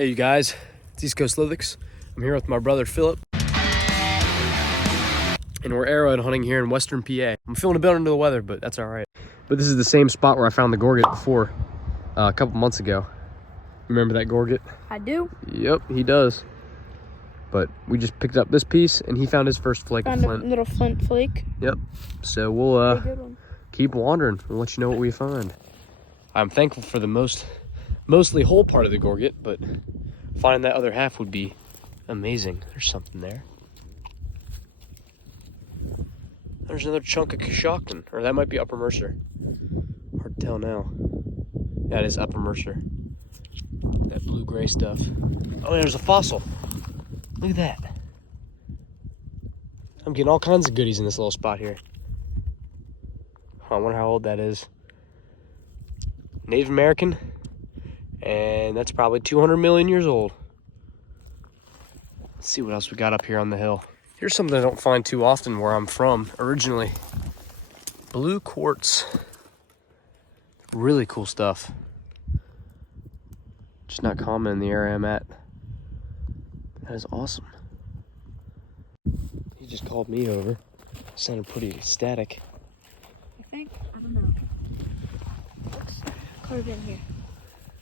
Hey you guys, it's East Coast Flakes. I'm here with my brother Philip, and we're arrowhead hunting here in Western PA. I'm feeling a bit under the weather, but that's all right. But this is the same spot where I found the gorget before, a couple months ago. Remember that gorget? I do. Yep, he does. But we just picked up this piece, and he found his first flake of flint. A little flint flake. Yep. So we'll Good one. keep wandering. We'll let you know what we find. I'm thankful for the mostly whole part of the gorget, but finding that other half would be amazing. There's something there. There's another chunk of Coshocton, or that might be Upper Mercer. Hard to tell now. That is Upper Mercer. That blue-gray stuff. Oh, there's a fossil. Look at that. I'm getting all kinds of goodies in this little spot here. I wonder how old that is. Native American, and that's probably 200 million years old. Let's see what else we got up here on the hill. Here's something I don't find too often where I'm from originally. Blue quartz. Really cool stuff. Just not common in the area I'm at. That is awesome. He just called me over. Sounded pretty ecstatic. I think, I don't know. Looks carved in here.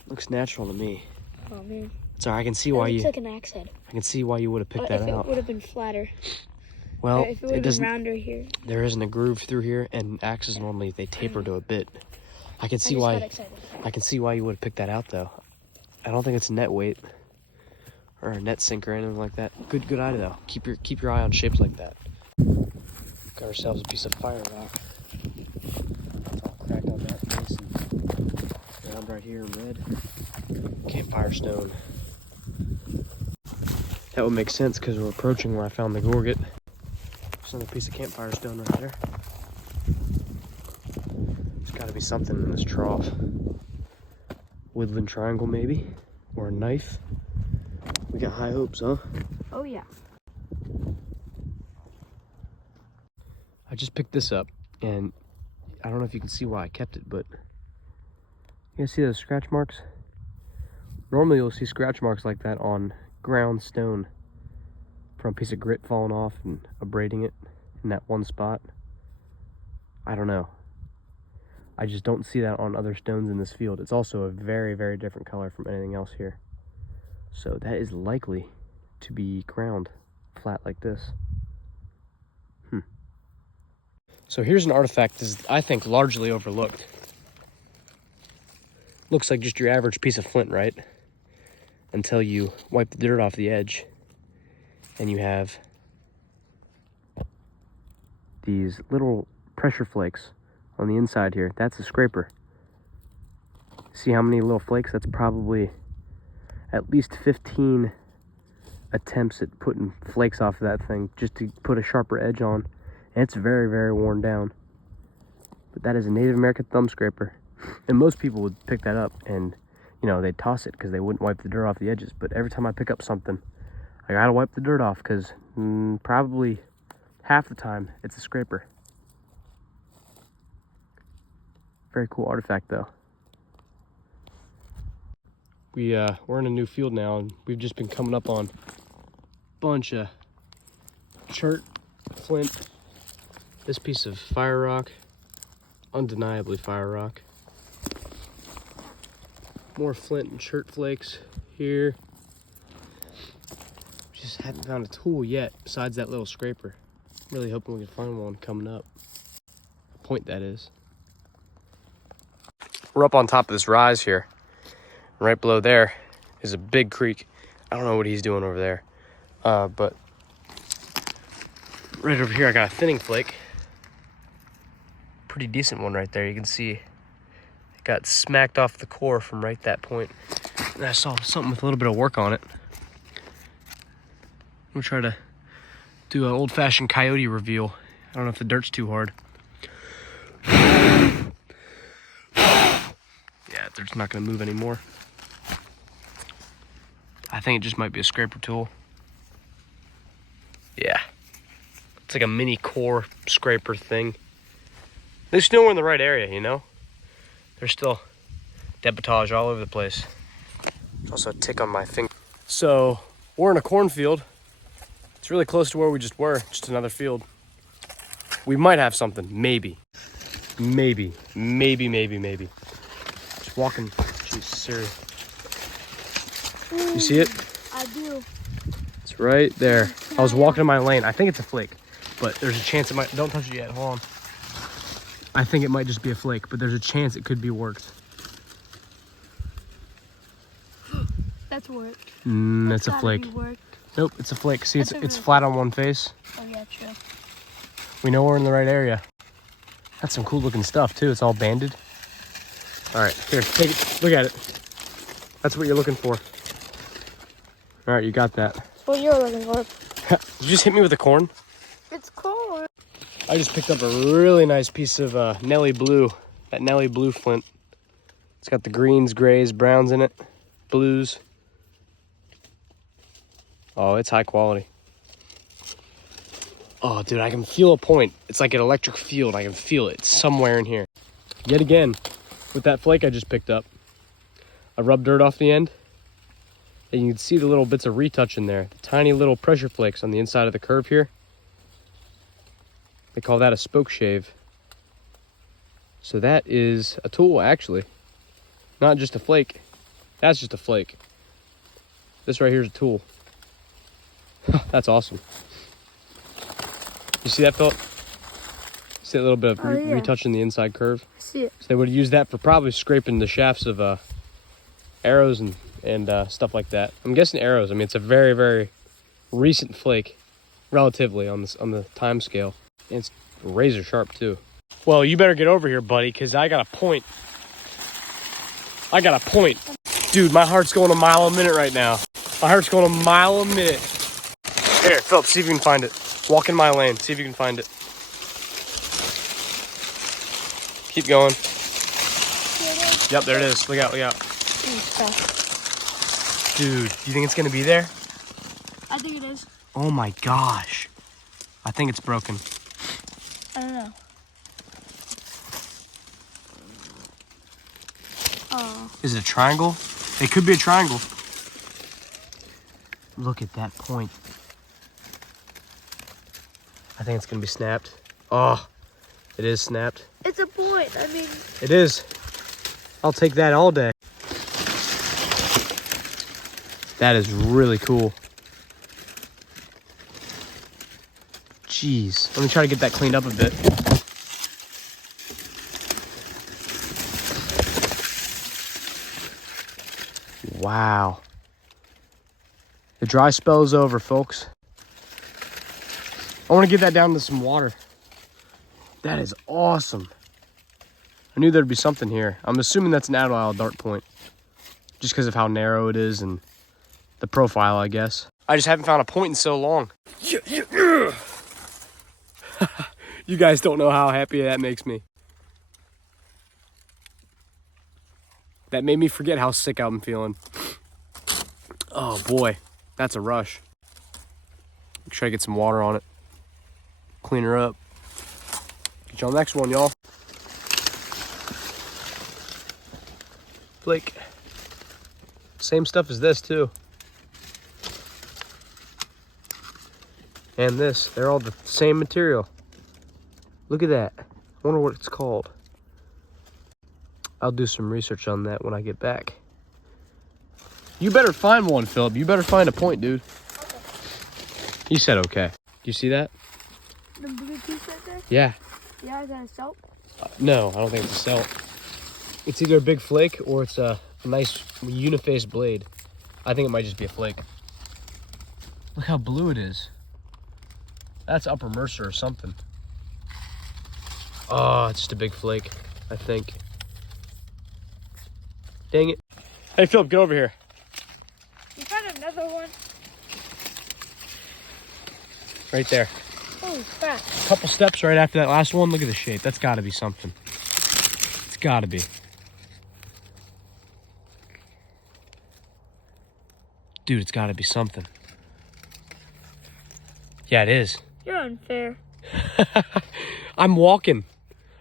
Looks natural to me. Oh man. Sorry, I can see why you. Looks like an axe head. I can see why you would have picked that If out. it would have been flatter. Well, Or if it would have been rounder here. There isn't a groove through here, and axes normally they taper to a bit. I can see why. I can see why you would have picked that out, though. I don't think it's net weight or a net sink or anything like that. Good eye though. Keep your eye on shapes like that. Got ourselves a piece of fire rock. It's all cracked on that face and ground right here in red. Campfire stone. That would make sense because we're approaching where I found the gorget. There's another piece of campfire stone right there. There's got to be something in this trough. Woodland triangle maybe, or a knife. We got high hopes, huh? Oh yeah. I just picked this up, and I don't know if you can see why I kept it, but you guys see those scratch marks? Normally you'll see scratch marks like that on ground stone from a piece of grit falling off and abrading it in that one spot. I don't know. I just don't see that on other stones in this field. It's also a very, very different color from anything else here. So that is likely to be ground flat like this. So here's an artifact that is, I think, largely overlooked. Looks like just your average piece of flint, right? Until you wipe the dirt off the edge and you have these little pressure flakes on the inside here. That's a scraper. See how many little flakes? That's probably at least 15 attempts at putting flakes off of that thing just to put a sharper edge on. And it's very, very worn down. But that is a Native American thumb scraper. And most people would pick that up and, you know, they'd toss it because they wouldn't wipe the dirt off the edges. But every time I pick up something, I gotta wipe the dirt off because probably half the time it's a scraper. Very cool artifact though. We're in a new field now, and we've just been coming up on a bunch of chert, flint, this piece of fire rock, undeniably fire rock. More flint and chert flakes here. Just haven't found a tool yet besides that little scraper. Really hoping we can find one coming up. A point, that is. We're up on top of this rise here. Right below there is a big creek. I don't know what he's doing over there. But right over here I got a thinning flake. Pretty decent one right there. You can see it got smacked off the core from right that point. And I saw something with a little bit of work on it. We'll try to do an old-fashioned coyote reveal. I don't know if the dirt's too hard. Yeah, the dirt's not gonna move anymore. I think it just might be a scraper tool. Yeah. It's like a mini core scraper thing. They still were in the right area, you know? There's still depotage all over the place. Also a tick on my finger. So we're in a cornfield. It's really close to where we just were, just another field. We might have something, maybe. Maybe. Just walking, jeez, Siri. You see it? I do. It's right there. I was walking in my lane. I think it's a flake, but there's a chance it might, don't touch it yet, hold on. I think it might just be a flake, but there's a chance it could be worked. That's worked. It's a flake. Nope, it's a flake. See, it's flat on one face. Oh yeah, true. We know we're in the right area. That's some cool looking stuff too. It's all banded. All right, here, take it. Look at it. That's what you're looking for. All right, you got that. That's what you're looking for. You just hit me with a corn. It's corn. I just picked up a really nice piece of Nelly Blue. That Nelly Blue flint. It's got the greens, grays, browns in it. Blues. Oh, it's high quality. Oh, dude, I can feel a point. It's like an electric field. I can feel it. It's somewhere in here. Yet again, with that flake I just picked up, I rubbed dirt off the end, and you can see the little bits of retouch in there. The tiny little pressure flakes on the inside of the curve here. They call that a spoke shave. So that is a tool, actually. Not just a flake. That's just a flake. This right here is a tool. That's awesome. You see that, Philip? See that little bit of retouching the inside curve? I see it. So they would use that for probably scraping the shafts of arrows and stuff like that. I'm guessing arrows. I mean, it's a very, very recent flake, relatively on the time scale. And it's razor sharp too. Well, you better get over here, buddy, because I got a point. I got a point. Dude, my heart's going a mile a minute right now. My heart's going a mile a minute. Here, Philip, see if you can find it. Walk in my lane. See if you can find it. Keep going. Yep, there it is. Look out, look out. Dude, you think it's going to be there? I think it is. Oh my gosh. I think it's broken. I don't know. Oh. Is it a triangle? It could be a triangle. Look at that point. I think it's gonna be snapped. Oh, it is snapped. It's a point. I mean, it is. I'll take that all day. That is really cool. Jeez. Let me try to get that cleaned up a bit. Wow. The dry spell is over, folks. I want to get that down to some water. That is awesome. I knew there'd be something here. I'm assuming that's an Arrowhead dart point, just because of how narrow it is and the profile, I guess. I just haven't found a point in so long. You guys don't know how happy that makes me. That made me forget how sick I'm feeling. Oh boy, that's a rush. Try to get some water on it. Clean her up. Get you on the next one, y'all. Flake. Same stuff as this too. And this, they're all the same material. Look at that. I wonder what it's called. I'll do some research on that when I get back. You better find one, Philip. You better find a point, dude. okay. You said okay. Do you see that? The blue piece right there? Yeah. Yeah, is that a soap? No, I don't think it's a celt. It's either a big flake or it's a nice uniface blade. I think it might just be a flake. Look how blue it is. That's Upper Mercer or something. Oh, it's just a big flake, I think. Dang it. Hey, Philip, get over here. You found another one? Right there. Holy crap. A couple steps right after that last one. Look at the shape. That's got to be something. It's got to be. Dude, it's got to be something. Yeah, it is. You're unfair. I'm walking.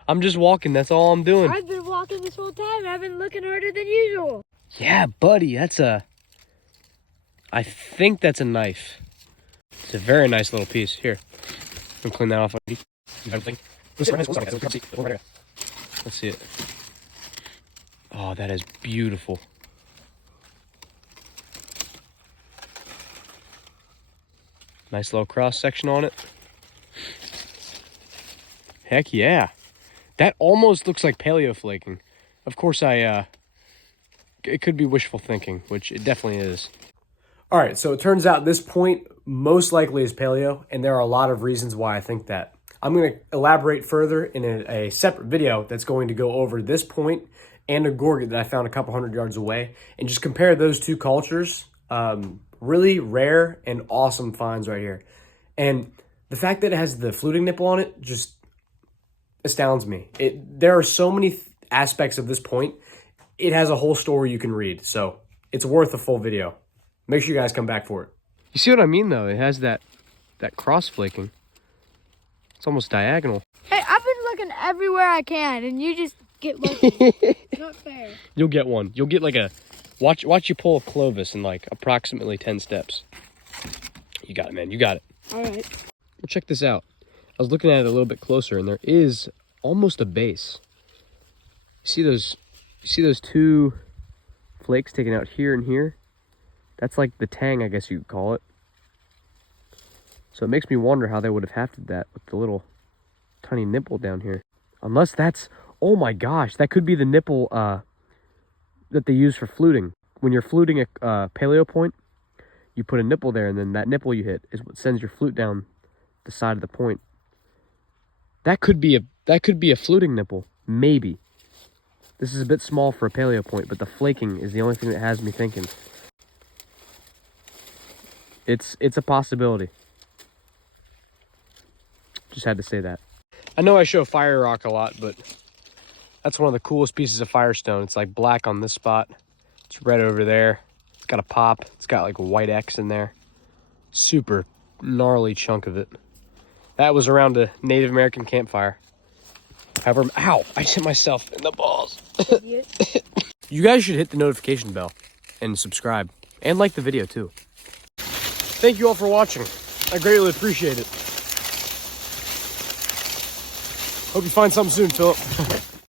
I'm just walking. That's all I'm doing. I've been walking this whole time. I've been looking harder than usual. Yeah, buddy. That's a I think that's a knife. It's a very nice little piece. Here, I'm clean that off. Everything. Let's see it. Oh, that is beautiful. Nice little cross section on it. Heck yeah. That almost looks like paleo flaking. Of course, it could be wishful thinking, which it definitely is. All right, so it turns out this point most likely is paleo, and there are a lot of reasons why I think that. I'm going to elaborate further in a separate video that's going to go over this point and a gorget that I found a couple hundred yards away, and just compare those two cultures. Really rare and awesome finds right here. And the fact that it has the fluting nipple on it just astounds me. There are so many aspects of this point. It has a whole story you can read, so it's worth a full video. Make sure you guys come back for it. You see what I mean, though? It has that cross flaking. It's almost diagonal. Hey, I've been looking everywhere I can, and you just get lucky. Not fair. You'll get one. You'll get like a... Watch you pull a Clovis in like approximately 10 steps. You got it, man. You got it. All right. Well, check this out. I was looking at it a little bit closer, and there is almost a base. See those two flakes taken out here and here? That's like the tang, I guess you'd call it. So it makes me wonder how they would have hafted that with the little tiny nipple down here. Unless that's... Oh my gosh, that could be the nipple that they use for fluting. When you're fluting a paleo point, you put a nipple there, and then that nipple you hit is what sends your flute down the side of the point. That could be a fluting nipple, maybe. This is a bit small for a paleo point, but the flaking is the only thing that has me thinking. It's a possibility. Just had to say that. I know I show fire rock a lot, but that's one of the coolest pieces of firestone. It's like black on this spot. It's red over there. It's got a pop. It's got like a white X in there. Super gnarly chunk of it. That was around a Native American campfire. However, ow, I just hit myself in the balls. You guys should hit the notification bell and subscribe and like the video too. Thank you all for watching. I greatly appreciate it. Hope you find something soon, Philip.